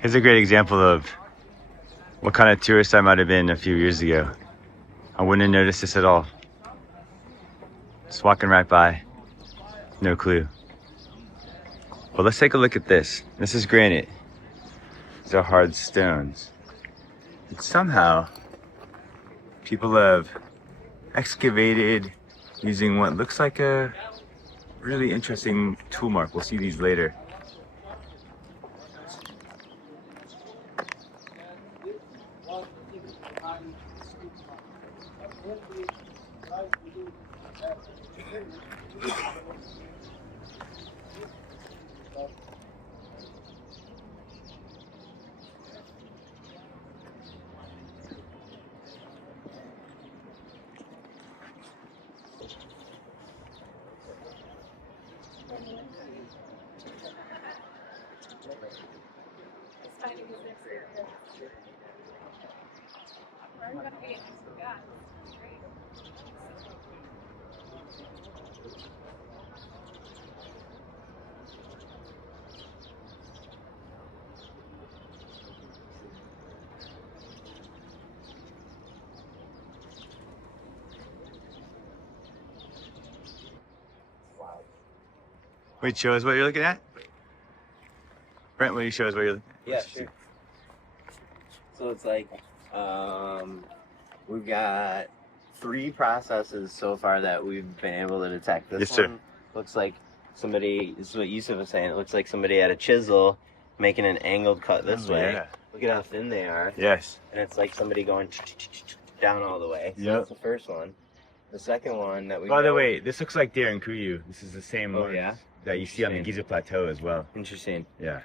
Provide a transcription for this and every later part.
Here's a great example of what kind of tourist I might have been a few years ago. I wouldn't have noticed this at all. Just walking right by, no clue. But let's take a look at this. This is granite. These are hard stones. And somehow, people have excavated using what looks like a really interesting tool mark. We'll see these later. Wait, show us what you're looking at? Brent, will you show us what you're looking at? Yeah, sure. So it's like, we've got 3 processes so far that we've been able to detect. This Yes, one looks like somebody, this is what Yusuf was saying, it looks like somebody had a chisel making an angled cut this way. Yeah. Look at how thin they are. Yes. And it's like somebody going down all the way. So Yep. that's the first one. The second one that we By the way, this looks like Darren Kuyu. This is the same one yeah? that you see on the Giza Plateau as well. Interesting. Yeah.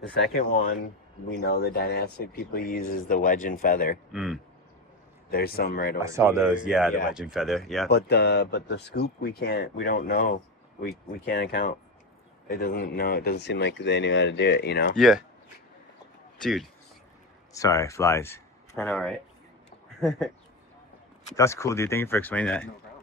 The second one, we know the dynastic people use is the wedge and feather. Mm. There's some right over I saw here. those. Yeah, the wedge and feather. Yeah. But the scoop we don't know. We can't account. It doesn't seem like they knew how to do it, you know? Yeah. Dude. Sorry, flies. I know, right? That's cool, dude. Thank you for explaining that. No problem.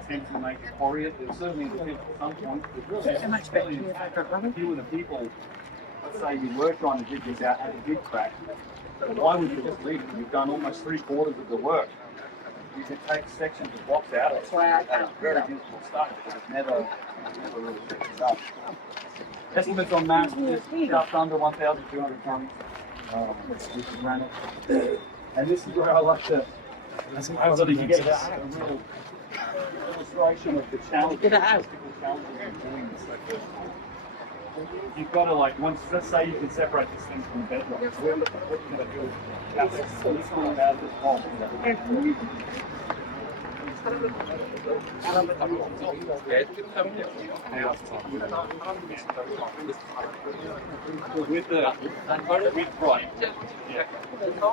Attempt to make a quarry. There's certainly the people at some point. Few of the people, let's say you were trying to dig this out at a big crack. Why would you just leave it? You've done almost 3/4 of the work. You can take sections of blocks out of it. That's very useful stuff. It's never really fixed up. Estimates on mass is just under 1,200 tons. This is granite. And this is where I like to, so that you get a real illustration of the challenge. You've got to let's say you can separate this thing from bedrock. So we're looking at what you're going to do. That's this one out of this hole.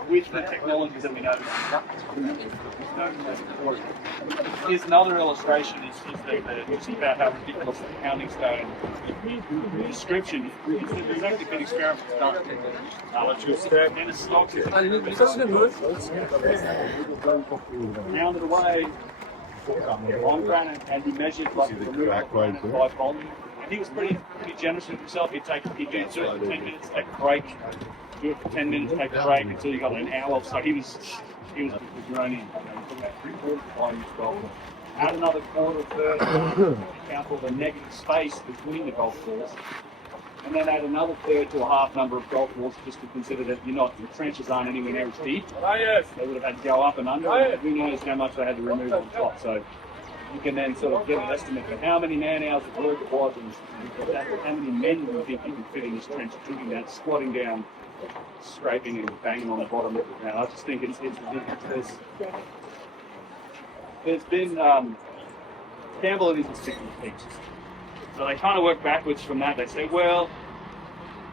With the technologies that we know. Here's another illustration. It's about how ridiculous the pounding stone description. There's actually been experiments done. And it's not pounded away on granite, and he measured like the removal granite by volume. And he was pretty generous with himself. He'd do it for 10 minutes, take a break, do it for 10 minutes, take a break until you got an hour. So he was groaning. About 3/4 volume of gold. Add another quarter, third, account for the negative space between the golf balls. And then add another third to a half number of golf balls just to consider that the trenches aren't anywhere near as deep. Oh, yes. They would have had to go up and under. Oh, yes. Who knows how much they had to remove on top. So you can then sort of get an estimate for how many man hours of work it was and how many men do you think you can fit in this trench, digging that, squatting down, scraping and banging on the bottom of the ground. I just think it's ridiculous. There's been Campbell and his particular things. So they kind of work backwards from that. They say, well,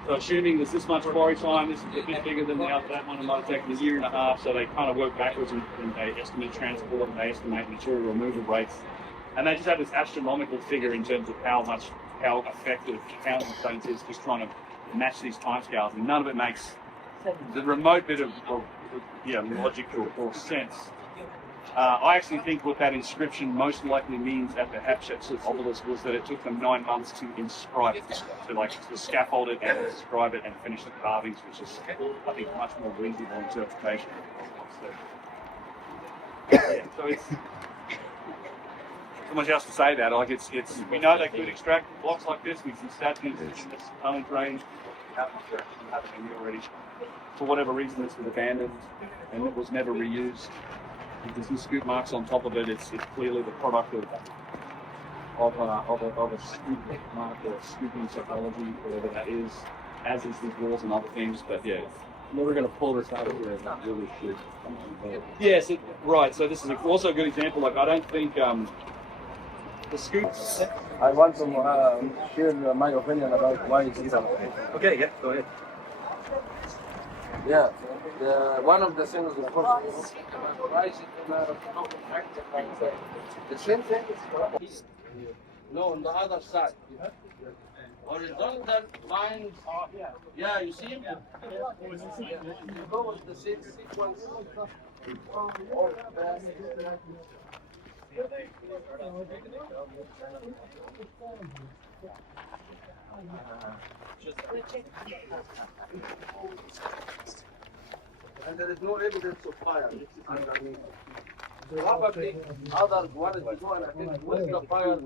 so assuming there's this much quarry time, this is a bit bigger than that one, it might have taken a year and a half. So they kind of work backwards and they estimate transport and they estimate material removal rates. And they just have this astronomical figure in terms of how effective pounding stones is, just trying to match these timescales. And none of it makes the remote bit of logical or sense. I actually think what that inscription most likely means at the Hatshepsut obelisk was that it took them 9 months to inscribe it, to scaffold it and inscribe it and finish the carvings, which is, I think, much more reasonable interpretation. So it's not much else to say that. Like it's we know they could extract blocks like this. We see statues in this tunnel drain happening here already. For whatever reason, this was abandoned and it was never reused. There's some scoop marks on top of it. It's clearly the product of a scoop mark or scooping technology, whatever that is, as is these walls and other things. But yeah, Never going to pull this out of here and not really should. yes, right. So this is also a good example. Like I don't think the scoops. I want to share my opinion about why it's here. Okay, yeah, go ahead. Yeah, one of the things is the same thing is no on the other side. Horizontal lines. Yeah, you see him? You go with the same sequence. And there is no evidence of fire. Probably others wanted to go and I think with the fire,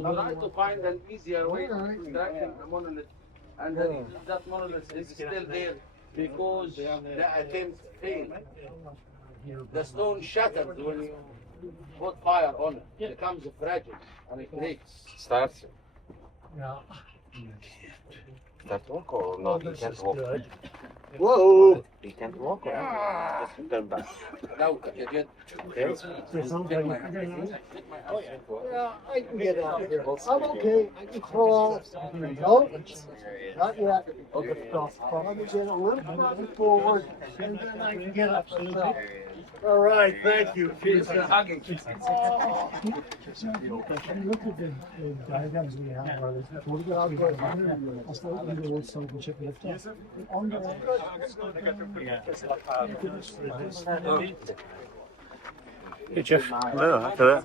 try to find an easier way of extracting the monolith. And the reason that monolith is still there because the attempt failed. The stone shatters when you put fire on it. It becomes fragile and it breaks. Starts. Yeah. Start walk or not? You can't walk. Whoa! You can't walk around. Just turn back. Now, again. Yeah, I can get out here. I'm okay. I can crawl. No, not yet. Okay. Let me get a little bit forward, and then I can get up myself. All right, thank you. Hugging. Look at the diagrams we have, or the photographs we have. I'll start with the old so we can check it out. On the Hey Jeff. Hello, hello.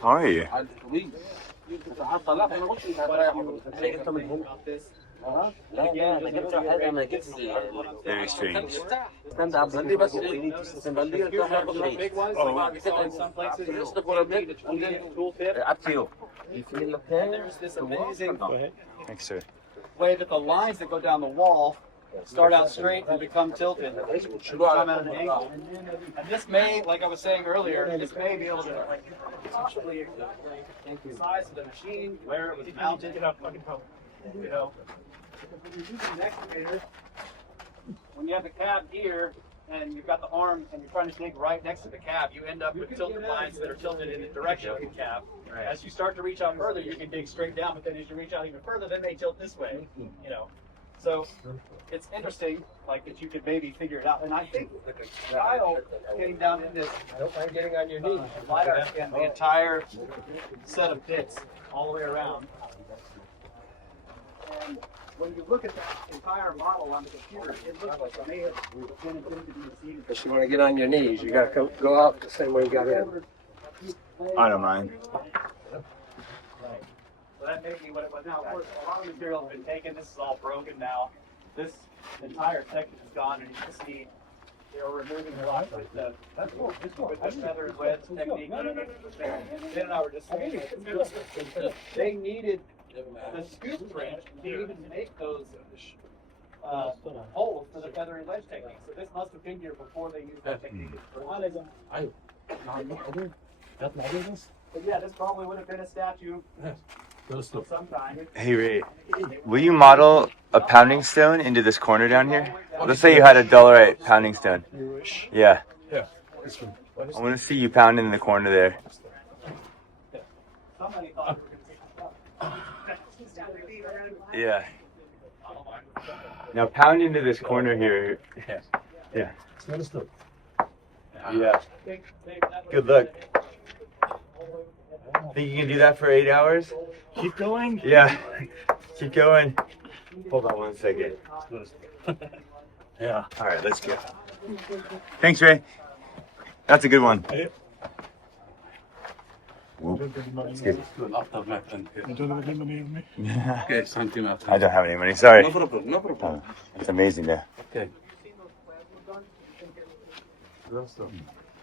How are you? Very strange. Up to you. There's this amazing Thanks, sir. way that the lines that go down the wall start out straight and become tilted, come at an angle. And this may, like I was saying earlier, this may be able to actually the size of the machine, where it was mounted. You know, when you're using an excavator, when you have the cab here and you've got the arm and you're trying to dig right next to the cab, you end up with tilted lines that are tilted in the direction of the cab. As you start to reach out further, you can dig straight down, but then as you reach out even further, then they tilt this way. You know, so it's interesting, like that you could maybe figure it out. And I think Kyle getting down in this, Getting on your knees. LiDAR scan the entire set of bits all the way around. And when you look at that entire model on the computer, it looks like it may have been intended to be received. If you want to get on your knees, you got to go out the same way you got in. I don't mind. So that may be what it was. Now, of course, a lot of material has been taken. This is all broken now. This entire section is gone, and you can see they're removing a lot with the feather and wedge technique. Ben and I were just saying they needed the scoop wrench to even make those holes for the feather and wedge technique. So this must have been here before they used that technique. But yeah, this probably would have been a statue sometime. Hey Ray, will you model a pounding stone into this corner down here? Let's say you had a dollarite pounding stone. Yeah. Yeah. I want to see you pound in the corner there. Somebody thought Yeah. Now pound into this corner here. Yeah. Yeah. Good luck. Think you can do that for 8 hours? keep going. Yeah. Keep going. Hold on one second. Yeah. All right, let's go. Thanks, Ray. That's a good one. It's good. Okay, something else. I don't have any money. Sorry. No problem, no problem. It's amazing there. Okay.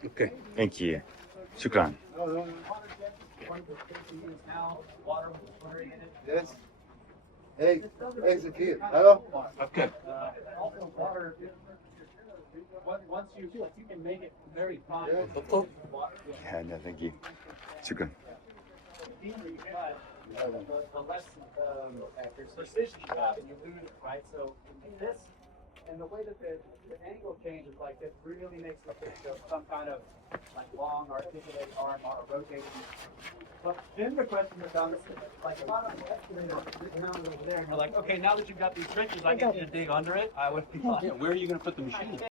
Okay. Thank you. Shukran. Yes. Hey, execute. Hello? Okay. Also, water. Once you can make it very fine. Yeah, no, thank you. Shukran. The less precision you have, and you lose it, right? So this, and the way that the angle changes like this really makes it show some kind of like long articulated arm or rotating. But then the question becomes, like a lot of the excavators down over there, and you're like, okay, now that you've got these trenches, I get you to dig under it. I would be like, Yeah, where are you going to put the machine?